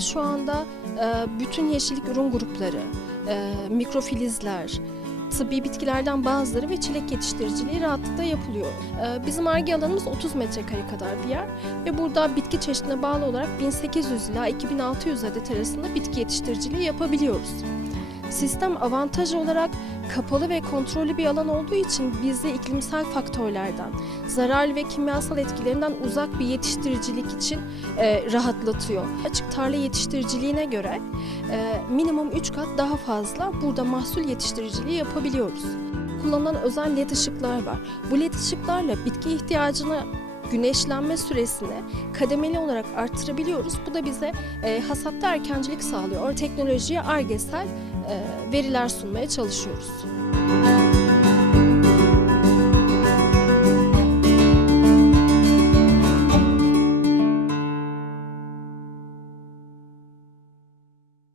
şu anda e, bütün yeşillik ürün grupları, e, mikrofilizler, tıbbi bitkilerden bazıları ve çilek yetiştiriciliği rahatlıkla yapılıyor. E, Bizim arge alanımız 30 metrekare kadar bir yer ve burada bitki çeşidine bağlı olarak 1800 ila 2600 adet arasında bitki yetiştiriciliği yapabiliyoruz. Sistem avantaj olarak kapalı ve kontrollü bir alan olduğu için bizi iklimsel faktörlerden, zararlı ve kimyasal etkilerinden uzak bir yetiştiricilik için e, rahatlatıyor. Açık tarla yetiştiriciliğine göre e, minimum 3 kat daha fazla burada mahsul yetiştiriciliği yapabiliyoruz. Kullanılan özel led ışıklar var. Bu led ışıklarla bitki ihtiyacını güneşlenme süresini kademeli olarak arttırabiliyoruz. Bu da bize e, hasatta erkencilik sağlıyor. O teknolojiye argesel e, veriler sunmaya çalışıyoruz.